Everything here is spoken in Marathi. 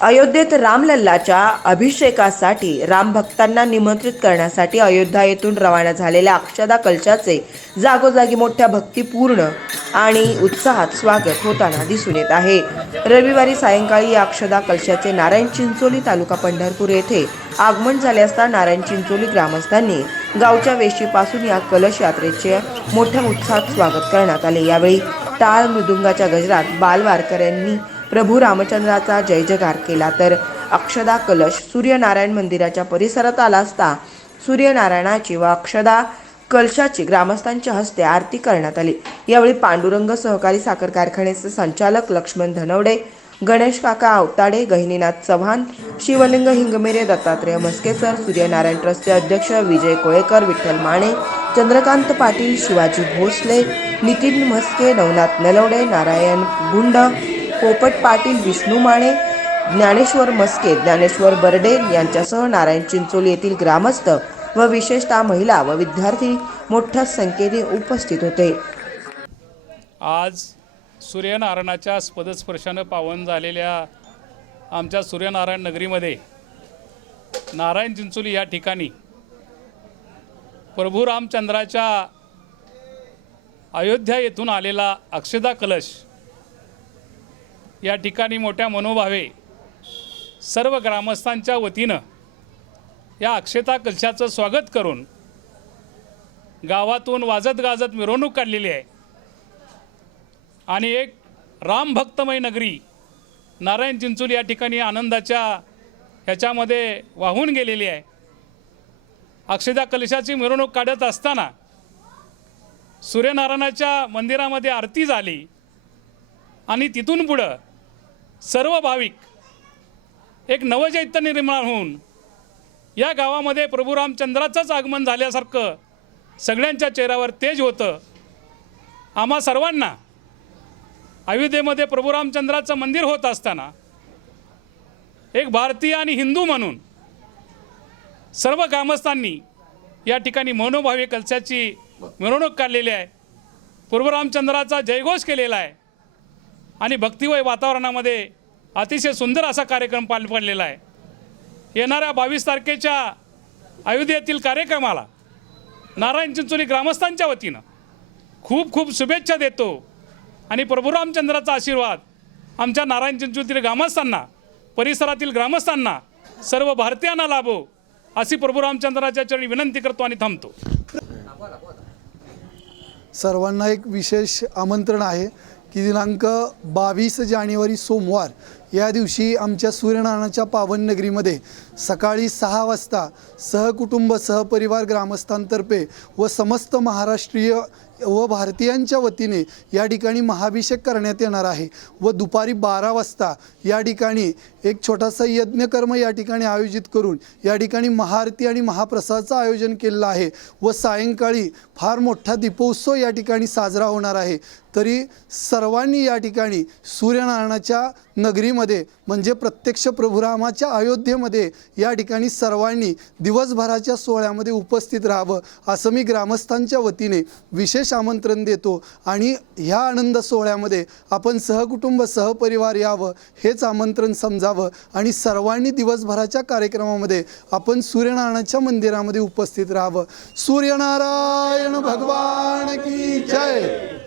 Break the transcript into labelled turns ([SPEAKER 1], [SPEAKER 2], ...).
[SPEAKER 1] अयोध्येत रामलल्लाच्या अभिषेकासाठी रामभक्तांना निमंत्रित करण्यासाठी अयोध्या येथून रवाना झालेल्या अक्षदा कलशाचे जागोजागी मोठ्या भक्तिपूर्ण आणि उत्साहात स्वागत होताना दिसून येत आहे. रविवारी सायंकाळी या अक्षदा कलशाचे नारायण चिंचोली तालुका पंढरपूर येथे आगमन झाले असता नारायण चिंचोली ग्रामस्थांनी गावच्या वेशीपासून या कलश यात्रेचे मोठ्या उत्साहात स्वागत करण्यात आले. यावेळी टाळ मृदुंगाच्या गजरात बालवारकऱ्यांनी प्रभू रामचंद्राचा जय जयकार केला. तर अक्षदा कलश सूर्यनारायण मंदिराच्या परिसरात आला असता सूर्यनारायणाची व अक्षदा कलशाची ग्रामस्थांच्या हस्ते आरती करण्यात आली. यावेळी पांडुरंग सहकारी साखर कारखान्याचे संचालक लक्ष्मण धनवडे गणेश काका आवताडे गहिनीनाथ चव्हाण शिवलिंग हिंगमेरे दत्तात्रय मस्केसर सूर्यनारायण ट्रस्टचे अध्यक्ष विजय कोळेकर विठ्ठल माने चंद्रकांत पाटील शिवाजी भोसले नितीन म्हस्के नवनाथ नलवडे नारायण गुंड पोपट पाटील विष्णू माने ज्ञानेश्वर मस्के ज्ञानेश्वर बर्डे यांच्यासह नारायण चिंचोली येथील ग्रामस्थ व विशेषतः महिला व विद्यार्थी मोठ्या संख्येने उपस्थित होते.
[SPEAKER 2] आज सूर्यनारायणाच्या पदस्पर्शानं पावन झालेल्या आमच्या सूर्यनारायण नगरीमध्ये नारायण चिंचोली या ठिकाणी प्रभू रामचंद्राच्या अयोध्या येथून आलेला अक्षदा कलश या ठिकाणी मोठ्या मनोभावे सर्व ग्रामस्थांच्या वतीनं या अक्षता कलशाचं स्वागत करून गावातून वाजत गाजत मिरवणूक काढलेली आहे. आणि एक रामभक्तमय नगरी नारायण चिंचूल या ठिकाणी आनंदाच्या ह्याच्यामध्ये वाहून गेलेली आहे. अक्षदा कलशाची मिरवणूक काढत असताना सूर्यनारायणाच्या मंदिरामध्ये आरती झाली आणि तिथून पुढं सर्व भाविक एक नवचैतन्य निर्माण होऊन या गावामध्ये प्रभू रामचंद्राचंच आगमन झाल्यासारखं सगळ्यांच्या चेहऱ्यावर तेज होतं. आम्हा सर्वांना अयोध्येमध्ये प्रभू रामचंद्राचं मंदिर होत असताना एक भारतीय आणि हिंदू म्हणून सर्व ग्रामस्थांनी या ठिकाणी मनोभावी कलशाची मिरवणूक काढलेली आहे. प्रभू रामचंद्राचा जयघोष केलेला आहे. आणि भक्तिमय वातावरणामध्ये अतिशय सुंदर असा कार्यक्रम पार पडलेला आहे. येणाऱ्या बावीस तारखेच्या अयोध्येतील कार्यक्रमाला नारायण चिंचोली ग्रामस्थांच्या वतीनं खूप खूप शुभेच्छा देतो आणि प्रभू रामचंद्राचा आशीर्वाद आमच्या नारायण चिंचोलीतील ग्रामस्थांना परिसरातील ग्रामस्थांना सर्व भारतीयांना लाभो अशी प्रभू रामचंद्राच्या चरणी विनंती करतो आणि थांबतो.
[SPEAKER 3] सर्वांना एक विशेष आमंत्रण आहे. की दिनांक बावीस जानेवारी सोमवार या दिवशी आमच्या सूर्यनारायणाच्या पावन नगरीमध्ये सकाळी सहा वाजता सहकुटुंब सहपरिवार ग्रामस्थांतर्फे व समस्त महाराष्ट्रीय व भारतीयांच्या वतीने या ठिकाणी महाभिषेक करण्यात येणार आहे व दुपारी बारा वाजता या ठिकाणी एक छोटासा यज्ञकर्म या ठिकाणी आयोजित करून या ठिकाणी महाआरती आणि महाप्रसादचं आयोजन केलेलं आहे व सायंकाळी फार मोठा दीपोत्सव या ठिकाणी साजरा होणार आहे. तरी सर्वांनी या ठिकाणी सूर्यनारायणाच्या नगरीमध्ये म्हणजे प्रत्यक्ष प्रभुरामाच्या अयोध्येमध्ये या ठिकाणी सर्वांनी दिवसभराच्या सोहळ्यामध्ये उपस्थित राहावं असं मी ग्रामस्थांच्या वतीने विशेष आमंत्रण देतो. आणि ह्या आनंद सोहळ्यामध्ये आपण सहकुटुंब सहपरिवार यावं हेच आमंत्रण समजावं. आणि सर्वांनी दिवसभराच्या कार्यक्रमामध्ये आपण सूर्यनारायणाच्या मंदिरामध्ये उपस्थित राहावं. सूर्यनारायण भगवान की जय!